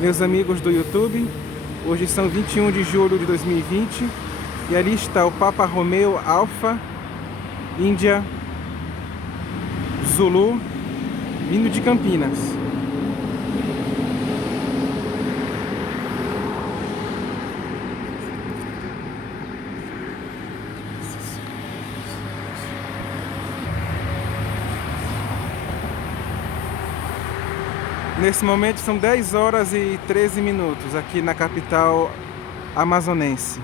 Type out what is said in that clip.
meus amigos do YouTube. Hoje são 21 de julho de 2020 e ali está o Papa Romeo Alfa Índia Zulu vindo de Campinas. Nesse momento são 10 horas e 13 minutos aqui na capital amazonense.